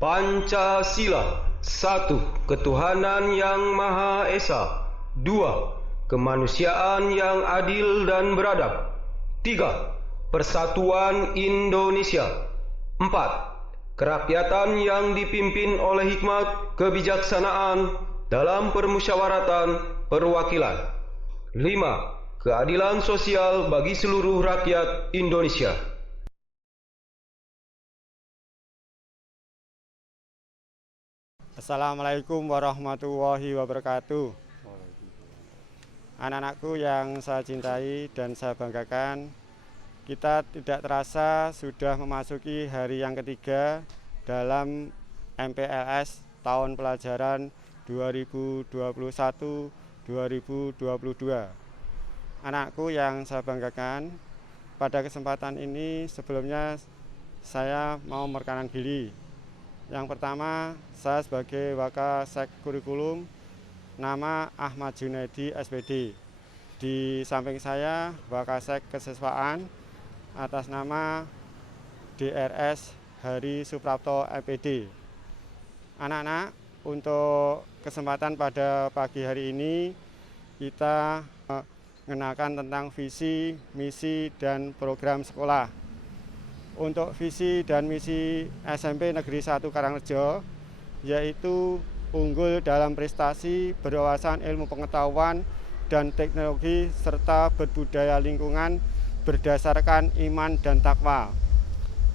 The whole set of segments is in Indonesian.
Pancasila. 1. Ketuhanan yang Maha Esa. 2. Kemanusiaan yang adil dan beradab. 3. Persatuan Indonesia. 4. Kerakyatan yang dipimpin oleh hikmat kebijaksanaan dalam permusyawaratan perwakilan. 5. Keadilan sosial bagi seluruh rakyat Indonesia. Assalamualaikum warahmatullahi wabarakatuh. Anak-anakku yang saya cintai dan saya banggakan, kita tidak terasa sudah memasuki hari yang ketiga dalam MPLS tahun pelajaran 2021-2022. Anakku yang saya banggakan, pada kesempatan ini sebelumnya saya mau merekankan diri. Yang pertama, saya sebagai Wakasek Kurikulum, nama Ahmad Junaidi SPD. Di samping saya, Wakasek Kesiswaan atas nama DRS Hari Suprapto MPD. Anak-anak, untuk kesempatan pada pagi hari ini, kita mengenalkan tentang visi, misi, dan program sekolah. Untuk visi dan misi SMP Negeri 1 Karangrejo, yaitu unggul dalam prestasi, berwawasan ilmu pengetahuan dan teknologi, serta berbudaya lingkungan berdasarkan iman dan takwa.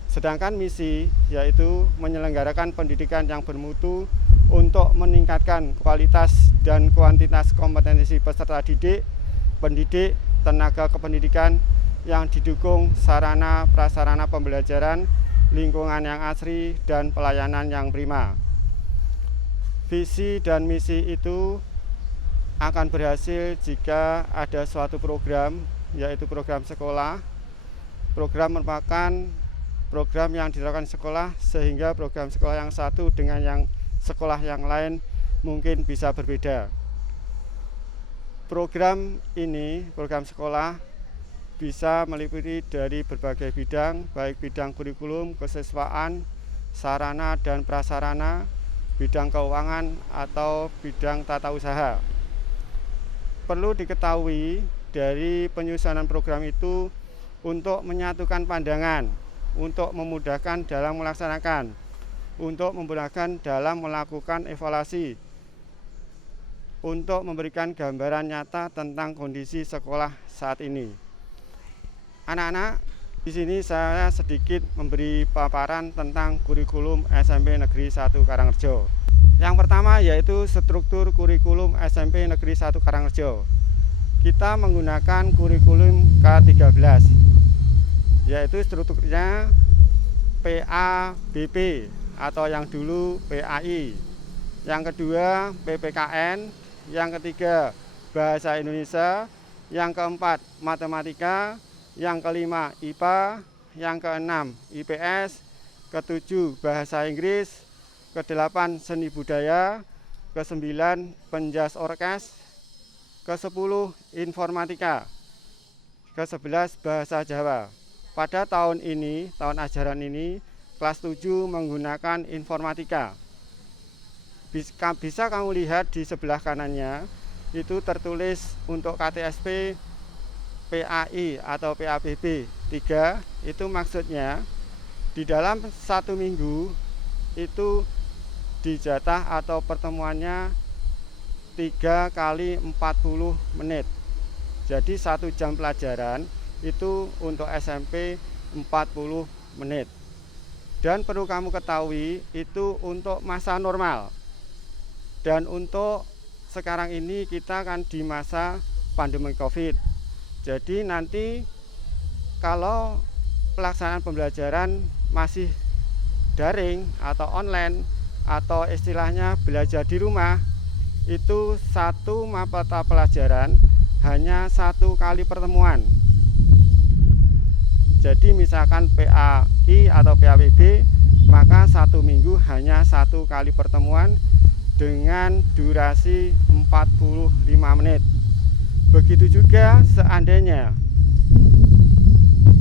Sedangkan misi yaitu menyelenggarakan pendidikan yang bermutu untuk meningkatkan kualitas dan kuantitas kompetensi peserta didik, pendidik, tenaga kependidikan yang didukung sarana prasarana pembelajaran, lingkungan yang asri, dan pelayanan yang prima. Visi dan misi itu akan berhasil jika ada suatu program, yaitu program sekolah. Program merupakan program yang dilakukan sekolah, sehingga program sekolah yang satu dengan yang sekolah yang lain mungkin bisa berbeda. Program ini, program sekolah, bisa meliputi dari berbagai bidang, baik bidang kurikulum, kesiswaan, sarana dan prasarana, bidang keuangan, atau bidang tata usaha. Perlu diketahui dari penyusunan program itu untuk menyatukan pandangan, untuk memudahkan dalam melaksanakan, untuk memudahkan dalam melakukan evaluasi, untuk memberikan gambaran nyata tentang kondisi sekolah saat ini. Anak-anak, di sini saya sedikit memberi paparan tentang kurikulum SMP Negeri 1 Karangrejo. Yang pertama yaitu struktur kurikulum SMP Negeri 1 Karangrejo. Kita menggunakan kurikulum K13, yaitu strukturnya PABP atau yang dulu PAI. Yang kedua PPKN, yang ketiga Bahasa Indonesia, yang keempat Matematika, yang kelima IPA, yang keenam IPS, ketujuh Bahasa Inggris, kedelapan Seni Budaya, kesembilan Penjas Orkes, kesepuluh Informatika, kesebelas Bahasa Jawa. Pada tahun ini, tahun ajaran ini, kelas 7 menggunakan Informatika. Bisa kamu lihat di sebelah kanannya, itu tertulis untuk KTSP PAI atau PABB 3, itu maksudnya di dalam 1 minggu itu dijatah atau pertemuannya 3 kali 40 menit. Jadi 1 jam pelajaran itu untuk SMP 40 menit. Dan perlu kamu ketahui itu untuk masa normal. Dan untuk sekarang ini kita kan di masa pandemi COVID. Jadi nanti kalau pelaksanaan pembelajaran masih daring atau online atau istilahnya belajar di rumah, itu satu mata pelajaran hanya 1 kali pertemuan. Jadi misalkan PAI atau PABB, maka 1 minggu hanya 1 kali pertemuan dengan durasi 45 menit. Begitu juga seandainya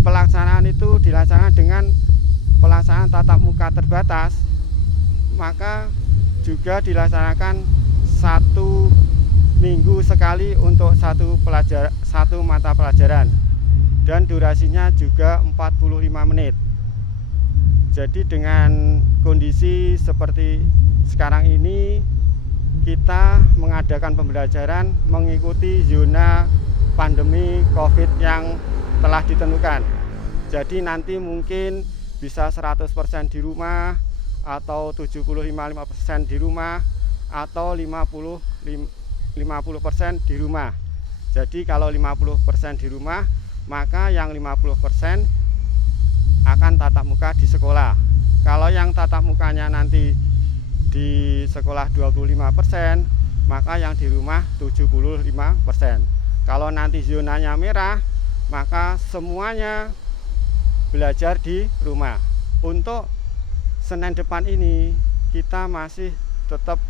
pelaksanaan itu dilaksanakan dengan pelaksanaan tatap muka terbatas, maka juga dilaksanakan 1 minggu sekali untuk satu mata pelajaran, dan durasinya juga 45 menit. Jadi dengan kondisi seperti sekarang ini, kita mengadakan pembelajaran mengikuti zona pandemi COVID yang telah ditentukan. Jadi nanti mungkin bisa 100% di rumah, atau 75% di rumah, atau 50% di rumah. Jadi kalau 50% di rumah, maka yang 50% akan tatap muka di sekolah. Kalau yang tatap mukanya nanti di sekolah 25%, maka yang di rumah 75%. Kalau nanti zonanya merah, maka semuanya belajar di rumah. Untuk Senin depan ini kita masih tetap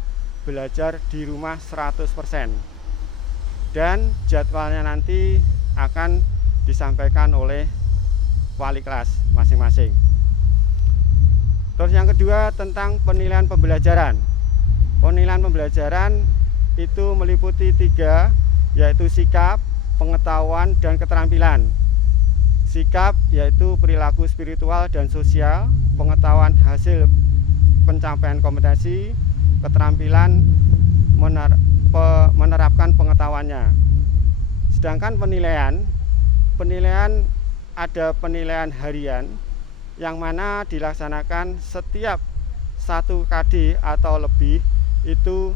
belajar di rumah 100%. Dan jadwalnya nanti akan disampaikan oleh wali kelas masing-masing. Terus yang kedua tentang penilaian pembelajaran. Penilaian pembelajaran itu meliputi 3, yaitu sikap, pengetahuan, dan keterampilan. Sikap yaitu perilaku spiritual dan sosial, pengetahuan hasil pencapaian kompetensi, keterampilan menerapkan pengetahuannya. Sedangkan penilaian ada penilaian harian yang mana dilaksanakan setiap 1 KD atau lebih itu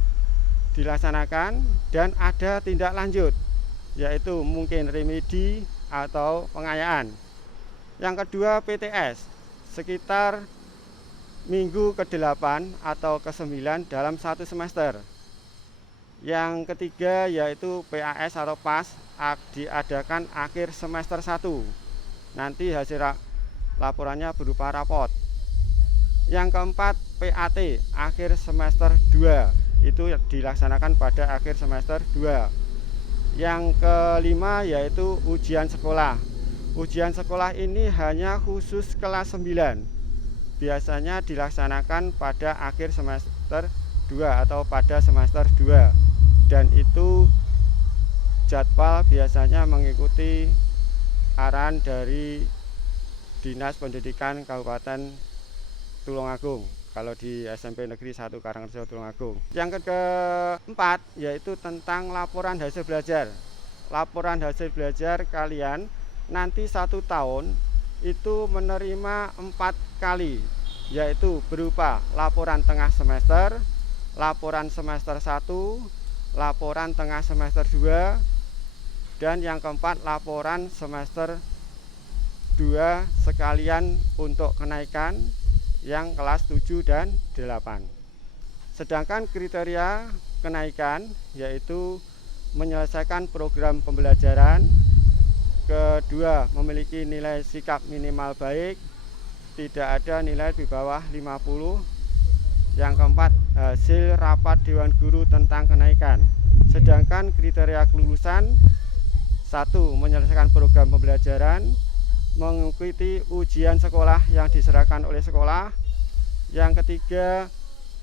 dilaksanakan, dan ada tindak lanjut yaitu mungkin remedi atau pengayaan. Yang kedua PTS sekitar minggu ke-8 atau ke-9 dalam 1 semester. Yang ketiga yaitu PAS atau PAS diadakan akhir semester 1. Nanti hasil laporannya berupa rapot. Yang keempat PAT akhir semester 2, itu dilaksanakan pada akhir semester 2. Yang kelima yaitu ujian sekolah. Ujian sekolah ini hanya khusus kelas 9. Biasanya dilaksanakan pada akhir semester 2 atau pada semester 2. Dan itu jadwal biasanya mengikuti arahan dari Dinas Pendidikan Kabupaten Tulungagung, kalau di SMP Negeri 1 Karangrejo Tulungagung. Yang keempat yaitu tentang laporan hasil belajar. Laporan hasil belajar kalian nanti 1 tahun itu menerima 4 kali, yaitu berupa laporan tengah semester, laporan semester 1, laporan tengah semester 2, dan yang keempat laporan semester 2 sekalian untuk kenaikan yang kelas 7 dan 8. Sedangkan kriteria kenaikan yaitu menyelesaikan program pembelajaran, kedua memiliki nilai sikap minimal baik, tidak ada nilai di bawah 50, yang keempat hasil rapat Dewan Guru tentang kenaikan. Sedangkan kriteria kelulusan 1. Menyelesaikan program pembelajaran, mengikuti ujian sekolah yang diserahkan oleh sekolah. Yang ketiga,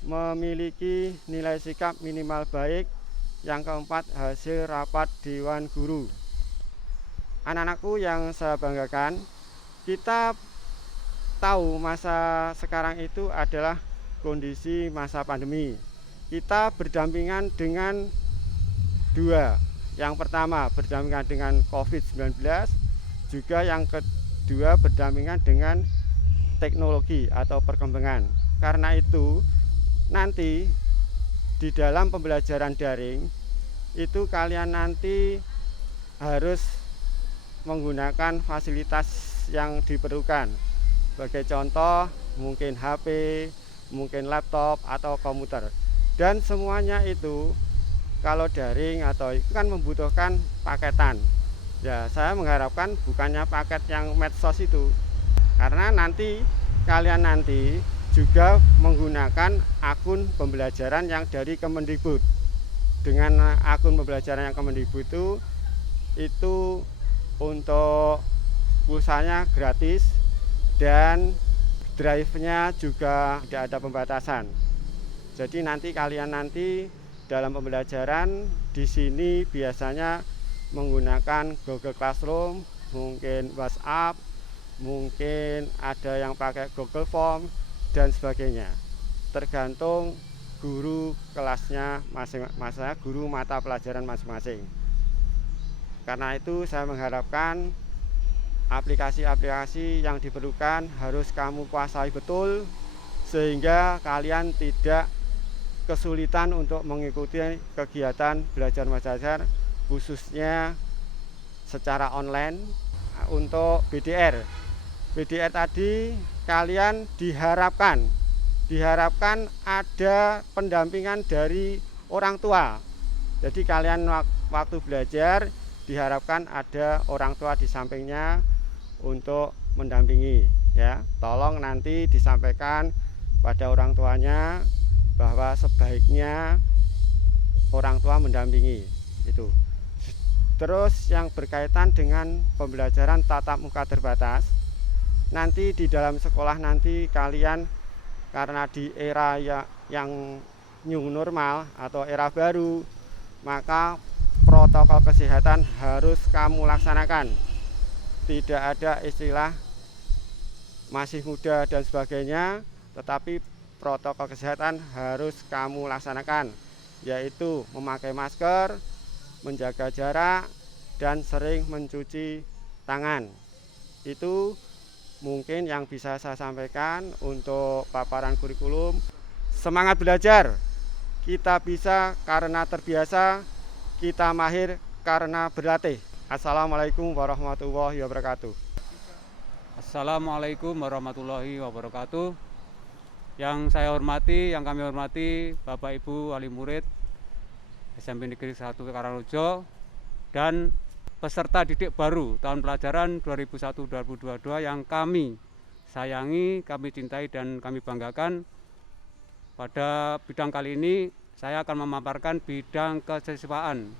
memiliki nilai sikap minimal baik. Yang keempat, hasil rapat Dewan Guru. Anak-anakku yang saya banggakan, kita tahu masa sekarang itu adalah kondisi masa pandemi. Kita berdampingan dengan 2. Yang pertama berdampingan dengan COVID-19, juga yang kedua berdampingan dengan teknologi atau perkembangan. Karena itu nanti di dalam pembelajaran daring itu kalian nanti harus menggunakan fasilitas yang diperlukan. Sebagai contoh mungkin HP, mungkin laptop atau komputer. Dan semuanya itu kalau daring atau itu kan membutuhkan paketan. Ya, saya mengharapkan bukannya paket yang medsos itu. Karena nanti kalian juga menggunakan akun pembelajaran yang dari Kemendikbud. Dengan akun pembelajaran yang Kemendikbud itu untuk pulsanya gratis dan drive-nya juga tidak ada pembatasan. Jadi nanti kalian dalam pembelajaran di sini biasanya menggunakan Google Classroom, mungkin WhatsApp, mungkin ada yang pakai Google Form dan sebagainya. Tergantung guru kelasnya masing-masing, guru mata pelajaran masing-masing. Karena itu saya mengharapkan aplikasi-aplikasi yang diperlukan harus kamu kuasai betul, sehingga kalian tidak kesulitan untuk mengikuti kegiatan belajar mengajar khususnya secara online. Untuk BDR tadi kalian diharapkan ada pendampingan dari orang tua. Jadi kalian waktu belajar diharapkan ada orang tua di sampingnya untuk mendampingi ya. Tolong nanti disampaikan pada orang tuanya bahwa sebaiknya orang tua mendampingi itu. Terus yang berkaitan dengan pembelajaran tatap muka terbatas, nanti di dalam sekolah nanti kalian, karena di era yang new normal atau era baru, maka protokol kesehatan harus kamu laksanakan. Tidak ada istilah masih muda dan sebagainya, tetapi protokol kesehatan harus kamu laksanakan, yaitu memakai masker, menjaga jarak, dan sering mencuci tangan. Itu mungkin yang bisa saya sampaikan untuk paparan kurikulum. Semangat belajar, kita bisa karena terbiasa, kita mahir karena berlatih. Assalamualaikum warahmatullahi wabarakatuh. Assalamualaikum warahmatullahi wabarakatuh. Yang saya hormati, yang kami hormati Bapak Ibu wali murid SMP Negeri 1 Karangrejo dan peserta didik baru tahun pelajaran 2001-2022 yang kami sayangi, kami cintai dan kami banggakan. Pada bidang kali ini saya akan memaparkan bidang kesiswaan.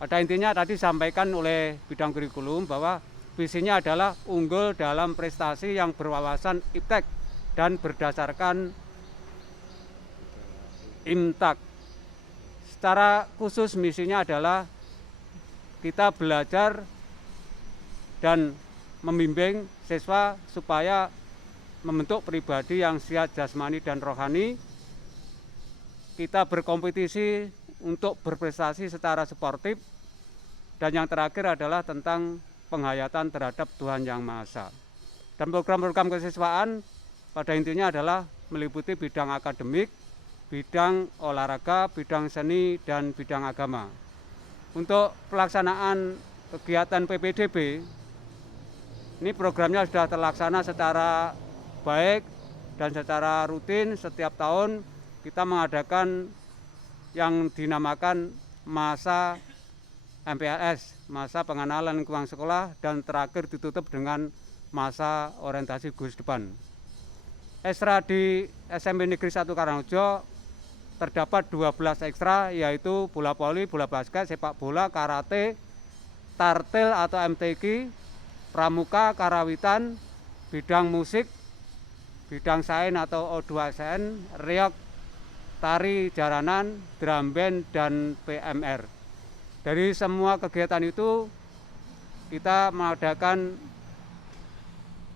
Pada intinya tadi disampaikan oleh bidang kurikulum bahwa visinya adalah unggul dalam prestasi yang berwawasan iptek dan berdasarkan imtak. Secara khusus misinya adalah kita belajar dan membimbing siswa supaya membentuk pribadi yang sihat jasmani dan rohani. Kita berkompetisi untuk berprestasi secara sportif. Dan yang terakhir adalah tentang penghayatan terhadap Tuhan Yang Maha Esa. Dan program-program kesiswaan pada intinya adalah meliputi bidang akademik, bidang olahraga, bidang seni, dan bidang agama. Untuk pelaksanaan kegiatan PPDB, ini programnya sudah terlaksana secara baik dan secara rutin. Setiap tahun kita mengadakan yang dinamakan masa MPLS, masa pengenalan lingkungan sekolah, dan terakhir ditutup dengan masa orientasi gugus depan. Ekstra di SMP Negeri 1 Karangrejo terdapat 12 ekstra, yaitu bola voli, bola basket, sepak bola, karate, tartil atau MTQ, pramuka, karawitan, bidang musik, bidang sains atau O2SN, reog, tari jaranan, drum band, dan PMR. Dari semua kegiatan itu kita mengadakan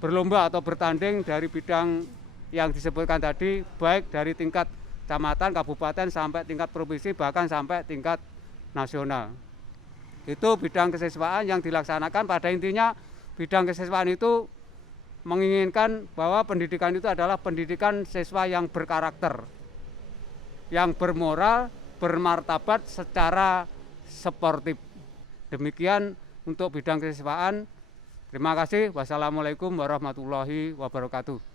berlomba atau bertanding dari bidang yang disebutkan tadi, baik dari tingkat kecamatan, kabupaten, sampai tingkat provinsi, bahkan sampai tingkat nasional. Itu bidang kesiswaan yang dilaksanakan. Pada intinya bidang kesiswaan itu menginginkan bahwa pendidikan itu adalah pendidikan siswa yang berkarakter, yang bermoral, bermartabat secara sportif. Demikian untuk bidang kesiswaan. Terima kasih. Wassalamualaikum warahmatullahi wabarakatuh.